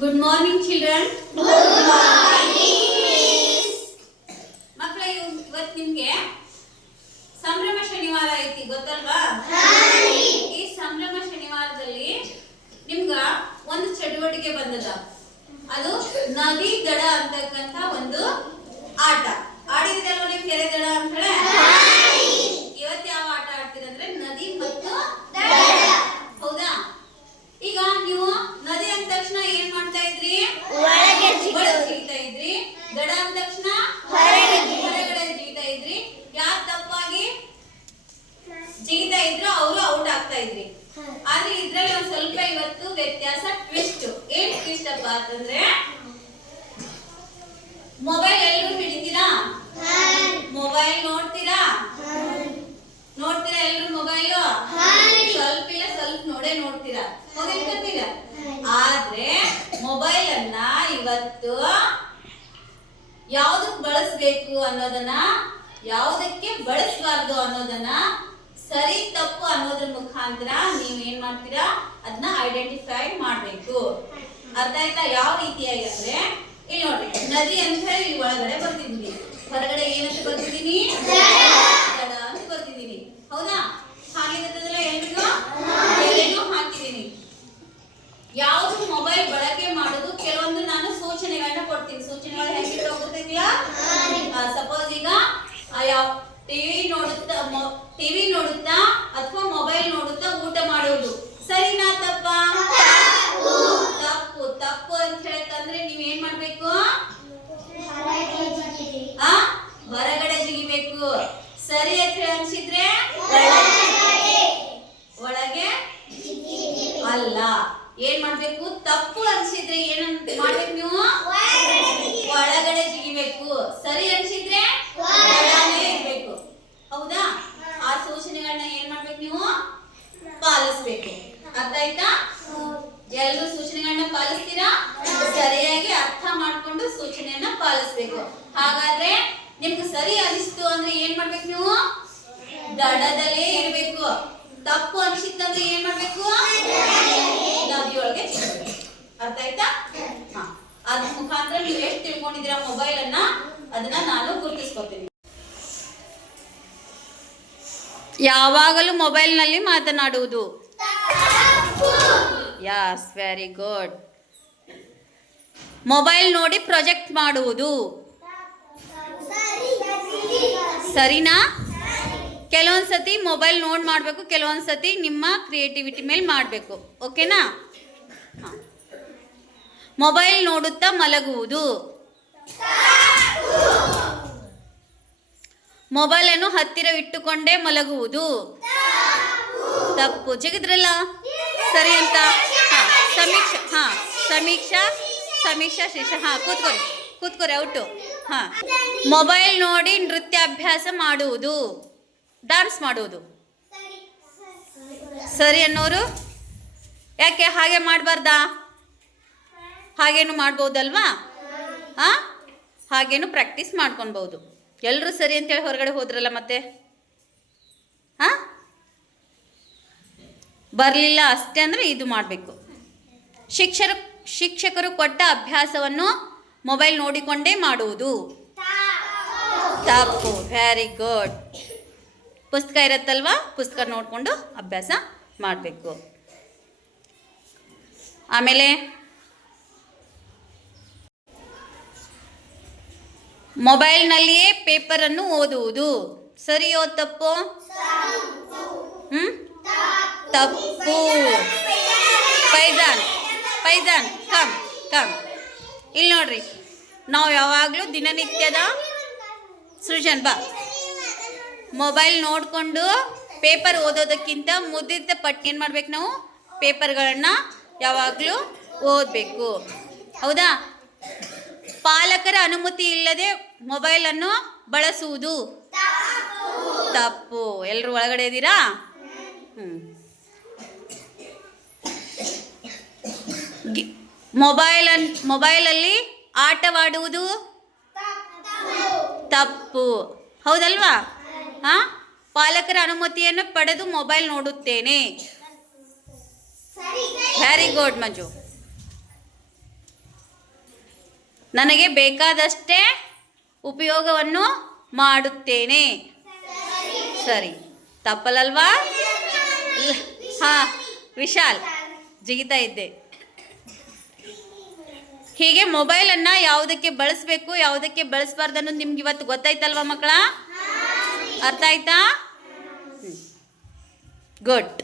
Good morning, children. Good morning, Miss. ಮಕ್ಕಳ ಇವತ್ತು ನಿಮಗೆ ಸಂಭ್ರಮ ಶನಿವಾರ ಐತಿ ಗೊತ್ತಲ್ವಾ? ಈ ಸಂಭ್ರಮ ಶನಿವಾರದಲ್ಲಿ ನಿಮ್ಗ ಒಂದು ಚಟುವಟಿಕೆ ಬಂದದ. ಅದು ನದಿ ದಡ ಅಂತಕ್ಕಂತ ಒಂದು ಆಟ. ಆಡಿದ್ರಲ್ವ ನೀವು ಕೆರೆ ದಡ ಅಂತ ಹೇಳಿ? ಇವತ್ತು ಯಾವ ಆಟ ಆಡ್ತೀರಂದ್ರೆ ನದಿ ಮತ್ತು ದಡ. ಹೌದಾ? ಈಗ ನೀವು ನದಿ ಅಂದ ತಕ್ಷಣ ಏನ್ ಮಾಡ್ತಾ ಇದ್ರಿ? ಒಳಗೆ ಜಿಗಿತಾ ಇದ್ರಿ. ದಡ ಅಂದ ತಕ್ಷಣ ಹೊರಗಡೆ ಜಿಗಿತಾ ಇದ್ರಿ. ಯಾರು ತಪ್ಪಾಗಿ ಜಿಗಿತಾ ಇದ್ರು ಅವರು ಔಟ್ ಆಗ್ತಾ ಇದ್ರಿ. ಆದ್ರೆ ಇದ್ರಲ್ಲಿ ಒಂದ್ ಸ್ವಲ್ಪ ಇವತ್ತು ವ್ಯತ್ಯಾಸ, ಟ್ವಿಸ್ಟ್. ಏನ್ ಟ್ವಿಸ್ಟ್ ಅಪ್ಪ ಅಂತಂದ್ರೆ, ಮೊಬೈಲ್ ಎಲ್ಲರೂ ಹಿಡಿತೀರಾ? ಮೊಬೈಲ್ ನೋಡ್ತೀರಾ ಎಲ್ಲರೂ ಮೊಬೈಲ್? ಸ್ವಲ್ಪ ಇಲ್ಲ ಸ್ವಲ್ಪ ನೋಡ್ತೀರಾ, ಹೌದಿಲ್ಲ? ಆದ್ರೆ ಮೊಬೈಲ್ ಅನ್ನ ಇವತ್ತು ಯಾವ್ದಕ್ ಬಳಸಬೇಕು ಅನ್ನೋದನ್ನ, ಯಾವ್ದಕ್ಕೆ ಬಳಸಬಾರ್ದು ಅನ್ನೋದನ್ನ, ಸರಿ ತಪ್ಪು ಅನ್ನೋದ್ರ ಮುಖಾಂತರ ನೀವ್ ಏನ್ ಮಾಡ್ತೀರಾ, ಅದನ್ನ ಐಡೆಂಟಿಫೈ ಮಾಡ್ಬೇಕು. ಅರ್ಥ ಆಯ್ತಾ? ಯಾವ ರೀತಿಯಾಗಿ ಅಂದ್ರೆ, ಇಲ್ಲಿ ನೋಡ್ರಿ, ನದಿ ಅಂತ ಹೇಳಿ ಇಲ್ಲಿ ಒಳಗಡೆ ಬರ್ತಿದ್ದೀನಿ, ಹೊರಗಡೆ ಏನಂತ ಬರ್ತಿದ್ದೀನಿ? ದಡ ಅಂತ ಬರ್ತಿದ್ದೀನಿ. ಹೌದಾ? ಹಾಗಿದ್ದಲ್ಲ ಎಲ್ರಿಗೂ ಎಲೆನೂ ಹಾಕಿದ್ದೀನಿ. ಯಾವ್ದು ಮೊಬೈಲ್ ಬಳಕೆ ಮಾಡೋದು, ಕೆಲವೊಂದು ನಾನು ಸೂಚನೆಗಳನ್ನ ಕೊಡ್ತೀನಿ. ಸೂಚನೆಗಳು ಹೆಂಗಿಟ್ಟು ಹೋಗುತ್ತಿಲ್ಲ? ಸಪೋಸ್ ಈಗ ಯಾವ ಟಿವಿ ನೋಡುತ್ತಾ ಅಥವಾ ಮೊಬೈಲ್ ನೋಡುತ್ತಾ ಊಟ ಮಾಡುವುದು ಸರಿನಾ ತಪ್ಪಾ? ತಪ್ಪು ಅಂತ ಹೇಳ್ತಂದ್ರೆ ನೀವ್ ಏನ್ ಮಾಡ್ಬೇಕು? ಹೊರಗಡೆ ಜಿಗಿಬೇಕು. ಸರಿ ಅಂತ ಅನ್ಸಿದ್ರೆ ಒಳಗೆ ಅಲ್ಲ. ಏನ್ ಮಾಡ್ಬೇಕು? ತಪ್ಪು ಅನ್ಸಿದ್ರೆ ಏನ್ ಮಾಡ್ಬೇಕು ನೀವು? ಒಳಗಡೆ ಜಿಗಿಬೇಕು. ಸರಿ ಅನ್ಸಿದ್ರೆ ಒಳಗಡೆ ಇರ್ಬೇಕು. ಹೌದಾ? ಆ ಸೂಚನೆಗಳನ್ನ ಏನ್ ಮಾಡ್ಬೇಕು ನೀವು? ಪಾಲಿಸ್ಬೇಕು. ಅರ್ಥ ಆಯ್ತಾ? ಎಲ್ಲರೂ ಸೂಚನೆಗಳನ್ನ ಪಾಲಿಸ್ತೀರಾ? ಸರಿಯಾಗಿ ಅರ್ಥ ಮಾಡ್ಕೊಂಡು ಸೂಚನೆಯನ್ನ ಪಾಲಿಸ್ಬೇಕು. ಹಾಗಾದ್ರೆ ನಿಮ್ಗೆ ಸರಿ ಅನಿಸ್ತು ಅಂದ್ರೆ ಏನ್ ಮಾಡ್ಬೇಕು ನೀವು? ದಡದಲ್ಲೇ ಇರ್ಬೇಕು. ತಪ್ಪು ಅನಿಸಿತ್ತಂದ್ರೆ ಏನ್ ಮಾಡ್ಬೇಕು? ನದಿಯೊಳಗೆ ಚಿಕ್ಕಬೇಕು. ಅರ್ಥ ಆಯ್ತಾ? ಅದ್ರ ಮುಖಾಂತರ ನೀವು ಎಷ್ಟು ತಿಳ್ಕೊಂಡಿದ್ದೀರಾ ಮೊಬೈಲ್ ಅನ್ನ, ಅದನ್ನ ನಾನು ಗುರುತಿಸ್ಕೊತೀನಿ. ಯಾವಾಗಲೂ ಮೊಬೈಲ್ ನಲ್ಲಿ ಮಾತನಾಡುವುದು. Yes, very good. ಮೊಬೈಲ್ ನೋಡಿ ಪ್ರಾಜೆಕ್ಟ್ ಮಾಡುವುದು ಸರಿನಾ? ಕೆಲವೊಂದ್ಸತಿ ಮೊಬೈಲ್ ನೋಡಿ ಮಾಡಬೇಕು, ಕೆಲವೊಂದ್ಸತಿ ನಿಮ್ಮ ಕ್ರಿಯೇಟಿವಿಟಿ ಮೇಲೆ ಮಾಡಬೇಕು. ಓಕೆನಾ? ಮೊಬೈಲ್ ನೋಡುತ್ತಾ ಮಲಗುವುದು. ಮೊಬೈಲ್ ಅನ್ನು ಹತ್ತಿರ ಇಟ್ಟುಕೊಂಡೇ ಮಲಗುವುದು ತಪ್ಪು. ಜಿಗಿದ್ರಲ್ಲ ಸರಿ ಅಂತ? ಸಮೀಕ್ಷಾ ಶಿಕ್ಷ. ಕೂತ್ಕೋರಿ ಔಟು. ಮೊಬೈಲ್ ನೋಡಿ ನೃತ್ಯಾಭ್ಯಾಸ ಮಾಡುವುದು, ಡಾನ್ಸ್ ಮಾಡುವುದು ಸರಿ ಅನ್ನೋರು? ಯಾಕೆ ಹಾಗೆ ಮಾಡಬಾರ್ದಾ? ಹಾಗೇನು ಮಾಡ್ಬೋದಲ್ವಾ? ಹಾಗೇನು ಪ್ರಾಕ್ಟೀಸ್ ಮಾಡ್ಕೊಳ್ಬಹುದು. ಎಲ್ಲರೂ ಸರಿ ಅಂತೇಳಿ ಹೊರಗಡೆ ಹೋದ್ರಲ್ಲ, ಮತ್ತೆ ಬರಲಿಲ್ಲ ಅಷ್ಟೇ ಅಂದರೆ ಇದು ಮಾಡಬೇಕು. ಶಿಕ್ಷಕರು ಕೊಟ್ಟ ಅಭ್ಯಾಸವನ್ನು ಮೊಬೈಲ್ ನೋಡಿಕೊಂಡೇ ಮಾಡುವುದು ತಪ್ಪು. Very good. ಪುಸ್ತಕ ಇರುತ್ತಲ್ವಾ, ಪುಸ್ತಕ ನೋಡಿಕೊಂಡು ಅಭ್ಯಾಸ ಮಾಡಬೇಕು. ಆಮೇಲೆ ಮೊಬೈಲ್ನಲ್ಲಿಯೇ ಪೇಪರನ್ನು ಓದುವುದು ಸರಿಯೋ ತಪ್ಪು? ತಪ್ಪು. ಫೈಜಾನ್ ಕಮ್ ಇಲ್ಲಿ ನೋಡ್ರಿ, ನಾವು ಯಾವಾಗಲೂ ದಿನನಿತ್ಯದ ಸೃಜನ್ ಬಾ ಮೊಬೈಲ್ ನೋಡಿಕೊಂಡು ಪೇಪರ್ ಓದೋದಕ್ಕಿಂತ ಮುದ್ರಿತ ಪಟ್ಟಿ ಏನು ಮಾಡ್ಬೇಕು? ನಾವು ಪೇಪರ್ಗಳನ್ನ ಯಾವಾಗಲೂ ಓದಬೇಕು. ಹೌದಾ? ಪಾಲಕರ ಅನುಮತಿ ಇಲ್ಲದೆ ಮೊಬೈಲನ್ನು ಬಳಸುವುದು ತಪ್ಪು. ಎಲ್ಲರೂ ಒಳಗಡೆ ಇದ್ದೀರಾ? ಮೊಬೈಲಲ್ಲಿ ಆಟವಾಡುವುದು ತಪ್ಪು. ಹೌದಲ್ವಾ? ಪಾಲಕರ ಅನುಮತಿಯನ್ನು ಪಡೆದು ಮೊಬೈಲ್ ನೋಡುತ್ತೇನೆ. ವೆರಿ ಗುಡ್ ಮಂಜು. ನನಗೆ ಬೇಕಾದಷ್ಟೇ ಉಪಯೋಗವನ್ನು ಮಾಡುತ್ತೇನೆ. ಸರಿ, ತಪ್ಪಲ್ಲಲ್ವಾ? ಹಾಂ, ವಿಶಾಲ್ ಜಿಗಿತಾ ಇದ್ದೆ. ಹೀಗೆ ಮೊಬೈಲನ್ನು ಯಾವುದಕ್ಕೆ ಬಳಸಬೇಕು, ಯಾವುದಕ್ಕೆ ಬಳಸಬಾರ್ದು ಅನ್ನೋದು ನಿಮ್ಗೆ ಇವತ್ತು ಗೊತ್ತಾಯ್ತಲ್ವಾ ಮಕ್ಕಳ? ಅರ್ಥ ಆಯ್ತಾ? ಗುಡ್.